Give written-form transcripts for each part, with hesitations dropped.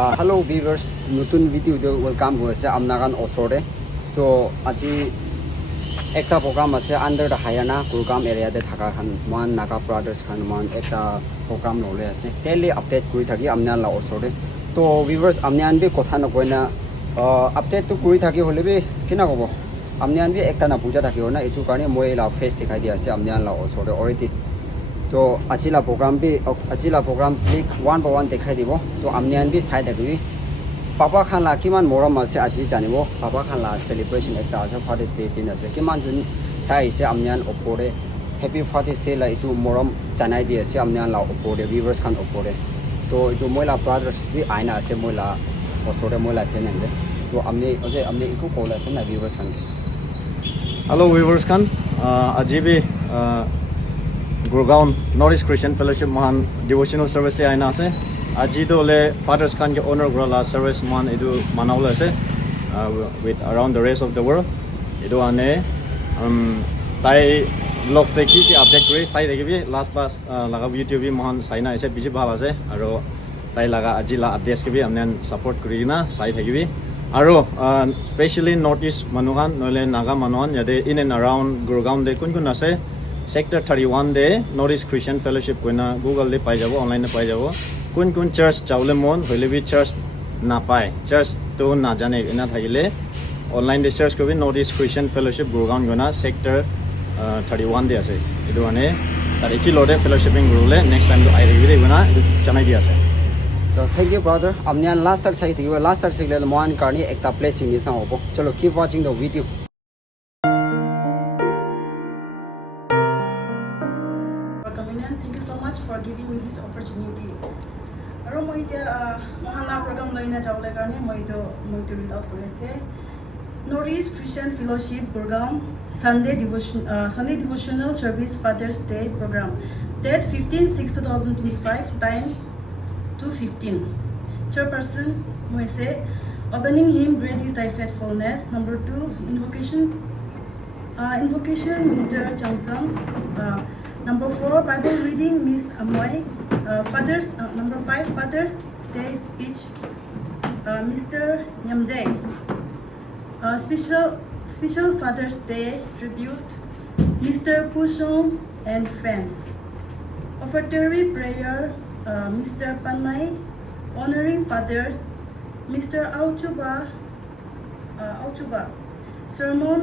Hello viewers, nutun video do welcome hoise amnagan osore. To aji ekta program ase under the Hayana Gurugram area de thaka khan man Naga brothers khan man ekta program lole ase. Daily update kuri thaki amnan la osore. To viewers amnan bi kotha na koina update to kuri thaki hole bi kina kobo. Amnan bi ekta na puja thaki hona etu karne moi la face dikhai dia ase amnan la osore already. तो अचिला program click one by one दिखाई दिबो तो आमनियान भी side दिबी पापा खानला किमान मोरम আছে আজি জানিব पापा खानला सेलिब्रेशन একটা আছে ফাদার্স ডে দিন আছে কিমান জন চাইছে आमनियान ওপরে হ্যাপি ফাদার্স ডে লা ইটু মোরম জানাই দি আছে आमनियान লা ওপরে ভিউয়ার্স খান ওপরে তো ইটু মইলা ব্রাদার্স বি আইনা আছে মইলা ওপরে মইলা চ্যানেল দে তো আমনি ইকু কল আছে না viewers Khan Hello viewers kan ajibi Gurgaon Northeast Christian Fellowship Mahan devotional service se aina ase aji to le fathers kan ke honor grala service man edu manaula ase with around the rest of the world edu ane tai log te ki update kore sai dekibi last laga youtube bi mahan saina ase biji bhal ase aro tai laga aji la updates ke bi amnen support kurina sai thakibi aro especially northeast manuhan nole naga manuhan yade in and around Gurgaon de kun ase Sector 31 de Northeast Christian Fellowship koina Google le pai jabo online le pai jabo kun church chaule mon hoile bi church na pai church to na jane ina thagile online de search kobi Northeast Christian Fellowship Gurgaon gona sector 31 de ase edu ane tar ekilo de fellowshipping rule next time to ai re gona chanai di ase so thank you brother amnian last tak sai thiwe last tak sigle moan karni ekta place ni sa hobo chalo keep watching the video Thank you so much for giving me this opportunity. Aro moi tia mohana program loina jawle karne moi to read out kore ase Northeast Christian Fellowship Gurgaon Sunday devotional service Father's Day program. Date 15/6/2025. Time 2:15. Chairperson moi say opening hymn Great is Thy Faithfulness. Number 2 invocation Mr. Changsang. Number 4 Bible reading Miss Amoy. Number 5 Father's Day speech Mr. Nyamjae. Special Father's Day tribute Mr. Pushong and friends. Offertory prayer Mr. Panmai. Honoring fathers Mr. Auchuba. Sermon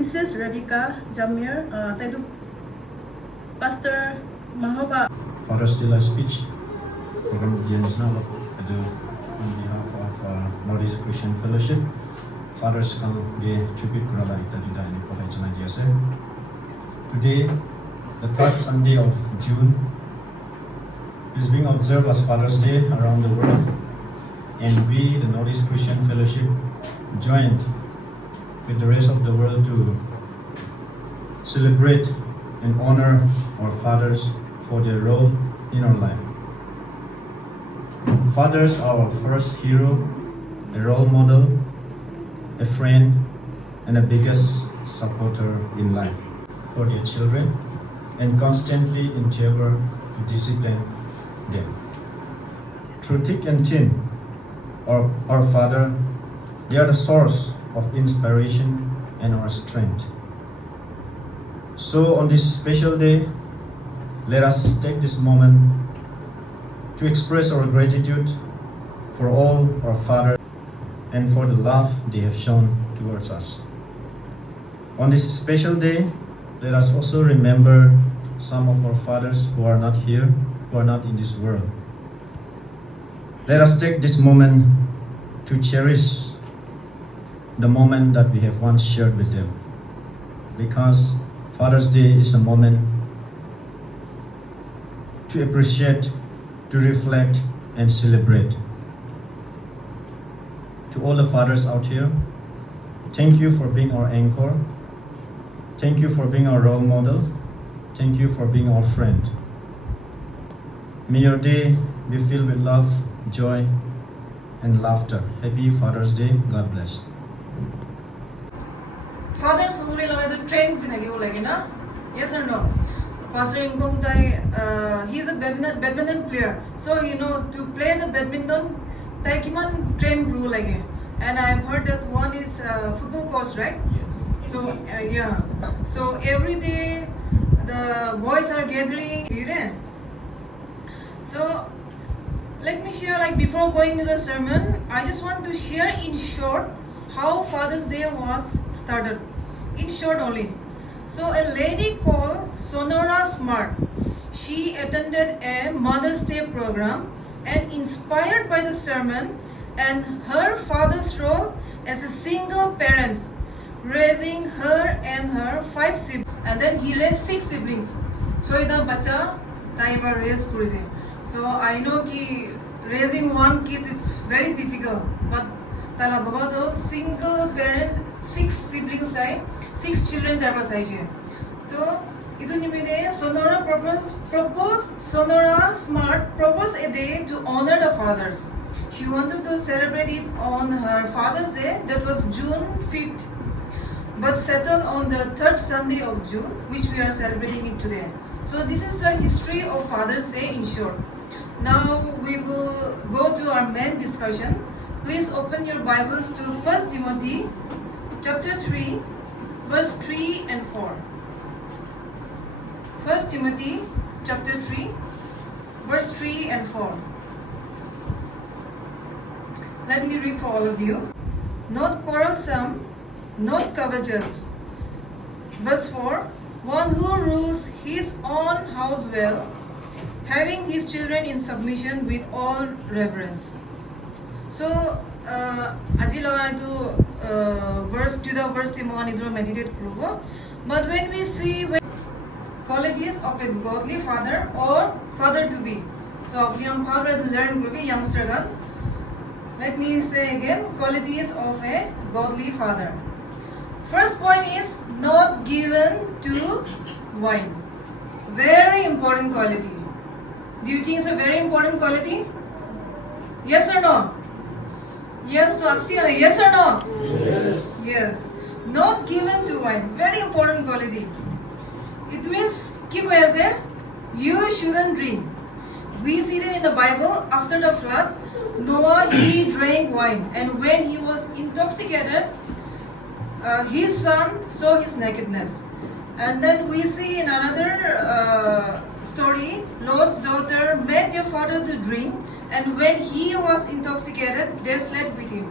Mrs. Rebecca Jamir. Pastor Mahoba. Father's Day speech program is now on behalf of Northeast Christian Fellowship fathers kan be tribute kurala ita dida ni kohai chana di ase today the third Sunday of June is being observed as Father's Day around the world and we the Northeast Christian Fellowship joined with the rest of the world to celebrate and honor our fathers for their role in our life. Fathers are our first hero, a role model, a friend, and the biggest supporter in life for their children and constantly endeavor to discipline them. Through thick and thin, our father, they are the source of inspiration and our strength. So on this special day, let us take this moment to express our gratitude for all our fathers and for the love they have shown towards us. On this special day, let us also remember some of our fathers who are not here, who are not in this world. Let us take this moment to cherish the moment that we have once shared with them, because Father's Day is a moment to appreciate, to reflect and celebrate. To all the fathers out here, thank you for being our anchor. Thank you for being our role model. Thank you for being our friend. May your day be filled with love, joy and laughter. Happy Father's Day. God bless. Fathers who will the train with a yes or no? Pastor Ingong Tai, he's a badminton player, so he knows to play the badminton Tai kiman train crew lage. And I've heard that one is football coach, right? So yeah. So every day the boys are gathering. You there? So let me share, like, before going to the sermon, I just want to share in short how Father's Day was started. In short only. So a lady called Sonora Smart, she attended a Mother's Day program and inspired by the sermon and her father's role as a single parent, raising her and her 5 siblings. And then he raised 6 siblings. Choida bacha taiba raise kurise. So I know ki raising one kid is very difficult, but tala baba to single parents, 6 siblings tai, 6 children taiba saije. So idu nimide Sonora Smart proposed a day to honor the fathers. She wanted to celebrate it on her Father's Day, that was June 5th, but settled on the 3rd Sunday of June, which we are celebrating it today. So this is the history of Father's Day in short. Now we will go to our main discussion. Please open your Bibles to 1 Timothy chapter 3, verse 3 and 4. 1 Timothy chapter 3, verse 3 and 4. Let me read for all of you. Not quarrelsome, not covetous. Verse 4. One who rules his own house well, having his children in submission with all reverence. So, Adila to verse to the verse Timon meditate prove. But when we see qualities of a godly father or father to be, so young father to learn youngster gun. Let me say again, qualities of a godly father. First point is not given to wine. Very important quality. Do you think it's a very important quality? Yes or no? Yes to Astina. Yes or no? Yes. Yes. Not given to wine. Very important quality. It means you shouldn't drink. We see it in the Bible. After the flood, Noah, he drank wine, and when he was intoxicated, his son saw his nakedness. And then we see in another story, Lot's daughter made their father to drink, and when he was intoxicated, they slept with him.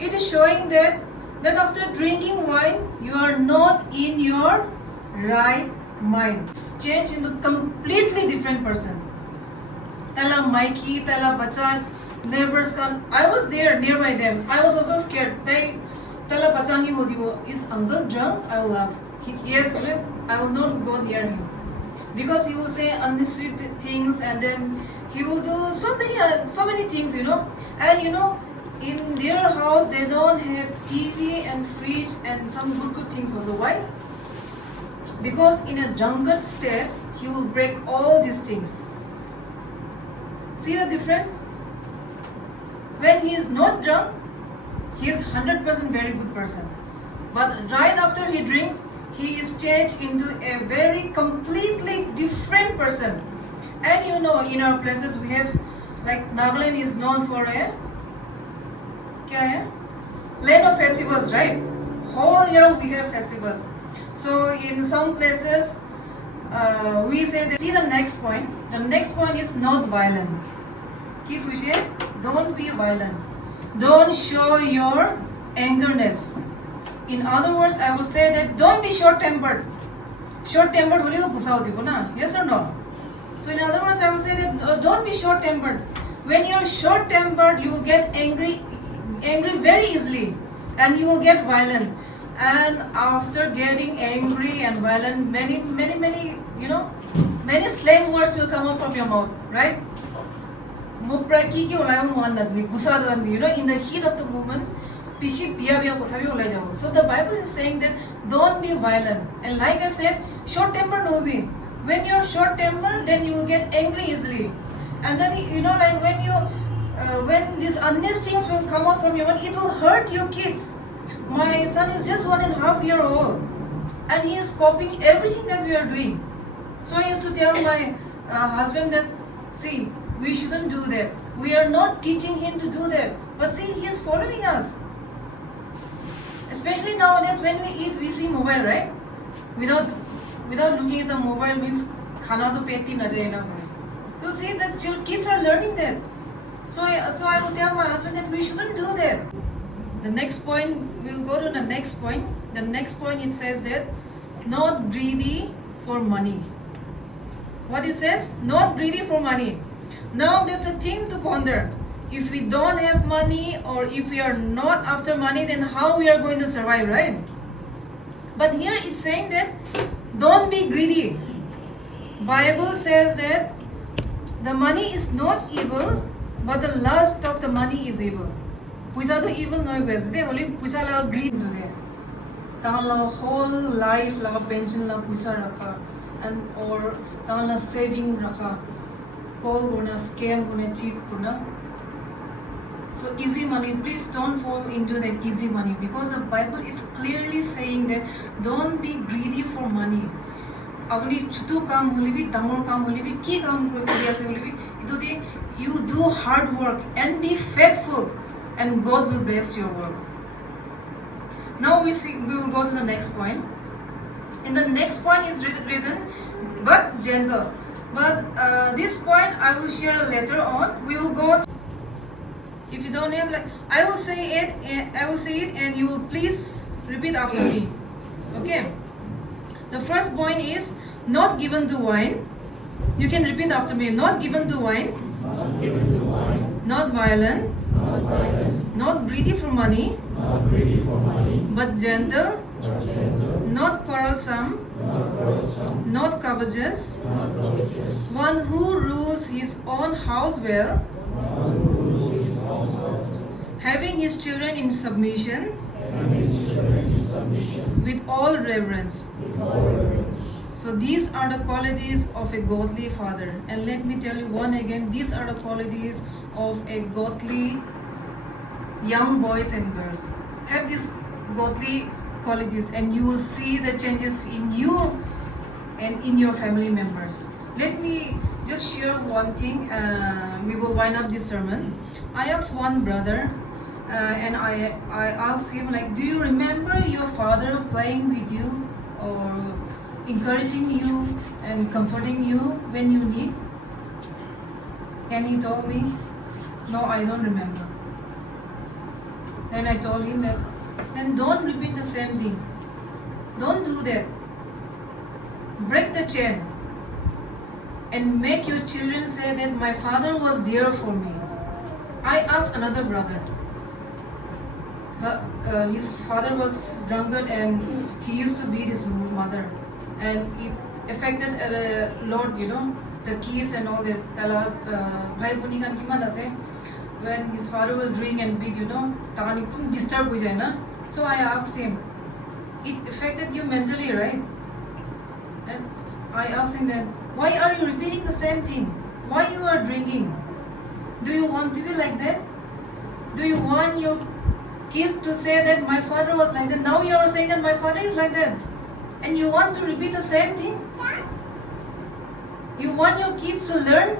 It is showing that after drinking wine, you are not in your right mind. It's changed into completely different person. Tala Mikey, Tala Bacha, neighbors can. I was there nearby them. I was also scared. Tala Bachangi Hodiwo, is uncle drunk? I will ask. Yes, I will not go near him. Because he will say unnecessary things, and then he will do so many things, you know. And you know, in their house they don't have TV and fridge and some good things also. Why? Because in a drunken state, he will break all these things. See the difference? When he is not drunk, he is 100% very good person. But right after he drinks, he is changed into a very completely different person. And you know, in our places we have, like Nagaland is known for a land of festivals, right? Whole year we have festivals. So in some places, we say that. See the next point. The next point is not violent. Don't be violent. Don't show your angerness. In other words, I will say that don't be short-tempered. Short-tempered, yes or no? So in other words, I will say that don't be short-tempered. When you're short-tempered, you will get angry very easily, and you will get violent. And after getting angry and violent, many slang words will come up from your mouth, right? You know, in the heat of the moment, so the Bible is saying that don't be violent. And like I said, short-tempered no be. When you're short-tempered, then you will get angry easily. And then, you know, like when these unnecessary things will come out from your mouth, it will hurt your kids. My son is just 1.5 years old, and he is copying everything that we are doing. So I used to tell my husband that, see, we shouldn't do that. We are not teaching him to do that. But see, he is following us. Especially nowadays when we eat, we see mobile, right? Without looking at the mobile means khana to peti na jaye na. You see, the kids are learning that. So I will tell my husband that we shouldn't do that. The next point, we'll go to the next point. The next point, it says that not greedy for money. What it says? Not greedy for money. Now there's a thing to ponder. If we don't have money or if we are not after money, then how we are going to survive, right? But here it's saying that don't be greedy. Bible says that the money is not evil, but the lust of the money is evil. Puisa to evil no guys. They only puisa la greed to there. Tala whole life la pension la puisa rakha and or tala saving rakha. Call guna scam guna cheat guna. So easy money, please don't fall into that easy money because the Bible is clearly saying that don't be greedy for money. Avani chutu kam holi bhi, damor kam holi bhi, ki kam koriya se holi bhi, ito di you do hard work and be faithful, and God will bless your work. Now we will go to the next point. In the next point is written, but gentle. But this point I will share later on. We will go. If you don't have I will say it and you will please repeat after me. Okay. The first point is not given to wine. You can repeat after me. Not given to wine. Not given to wine. Not violent. Not violent. Not greedy for money. Not greedy for money. But gentle. But gentle. Not quarrelsome. Not quarrelsome. Not covetous. Not covetous. One who rules his own house well. One who rules his own house. Having his children in submission. Having his children in submission. With all reverence. With all reverence. So these are the qualities of a godly father. And let me tell you one again, these are the qualities of a godly young boys and girls. Have these godly qualities and you will see the changes in you and in your family members. Let me just share one thing. We will wind up this sermon. I asked one brother and I asked him do you remember your father playing with you or encouraging you and comforting you when you need? And he told me, no, I don't remember. And I told him that, then don't repeat the same thing. Don't do that. Break the chain and make your children say that my father was there for me. I asked another brother. His father was drunkard and he used to beat his mother. And it affected a lot, the kids and all that. When his father will drink and beat, disturb. So I asked him, it affected you mentally, right? And I asked him then, why are you repeating the same thing? Why you are drinking? Do you want to be like that? Do you want your kids to say that my father was like that? Now you are saying that my father is like that. And you want to repeat the same thing? You want your kids to learn?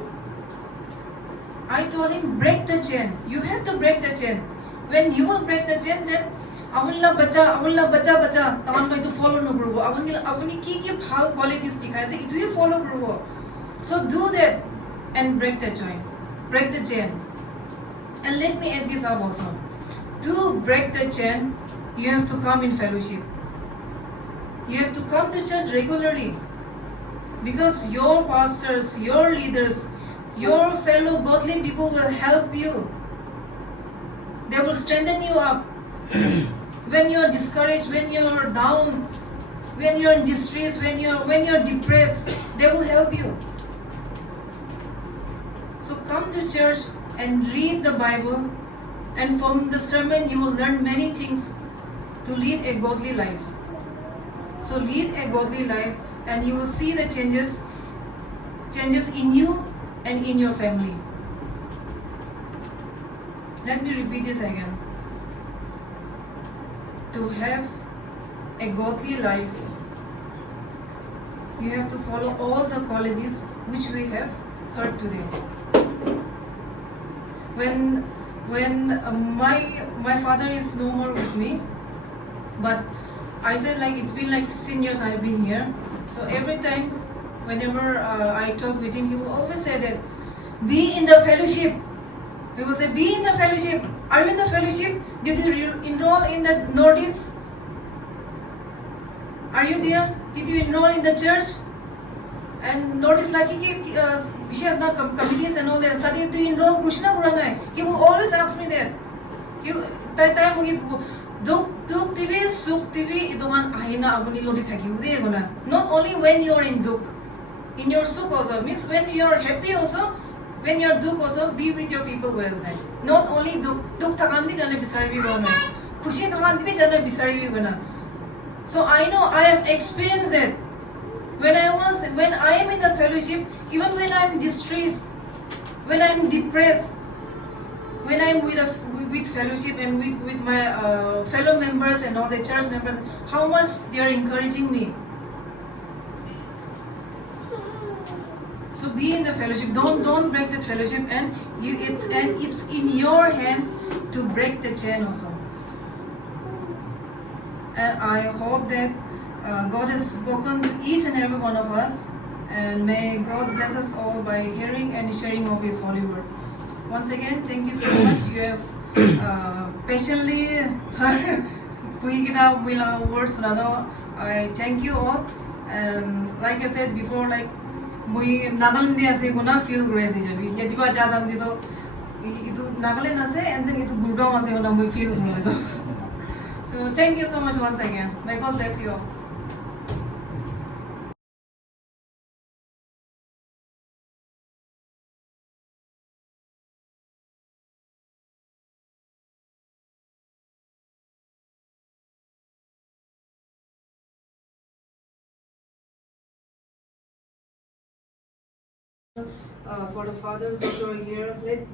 I told him, break the chain. You have to break the chain. When you will break the chain, then amunla bacha, taman mo ito follow no bro. Avuni ki hal qualities dikhai se itu you follow bro. So do that and break the chain. Break the chain. And let me add this up also. To break the chain, you have to come in fellowship. You have to come to church regularly. Because your pastors, your leaders, your fellow godly people will help you. They will strengthen you up. When you are discouraged, when you are down, when you are in distress, when you are depressed, they will help you. So come to church and read the Bible, and from the sermon you will learn many things to lead a godly life. So lead a godly life and you will see the changes in you and in your family. Let me repeat this again. To have a godly life, you have to follow all the qualities which we have heard today. when my father is no more with me, but I said like it's been like 16 years I've been here. So every time, whenever I talk with him, he will always say that be in the fellowship. He will say be in the fellowship. Are you in the fellowship? Did you enroll in the notice? Are you there? Did you enroll in the church? And notice like Vishas na committees and all that. Did you enroll Krishna Puranai? He will always ask me that. Duk TV, Suk TV, iduman ahina abuni lodi thaki ude gona. Not only when you are in Duk, in your Suk also. Means when you are happy also, when you are Duk also, be with your people well. Not only Duk thakandi jane bisari bi gona. Khushi thakandi bi jane bisari bi gona. So I know, I have experienced that. When I am in the fellowship, even when I am distressed, when I am depressed, when I am with fellowship and with my fellow members and all the church members, how much they are encouraging me. So be in the fellowship. Don't break that fellowship, and it's in your hand to break the chain also. And I hope that God has spoken to each and every one of us, and may God bless us all by hearing and sharing of His holy word. Once again, thank you so much. You have patiently heard words. I thank you all. And like I said before, like we Nagaland ase guna feel crazy jabi. Yadiba jadan dito itu Nagaland ase and then itu Gurgaon ase guna we feel crazy. So thank you so much once again. May God bless you all. For the fathers also here, let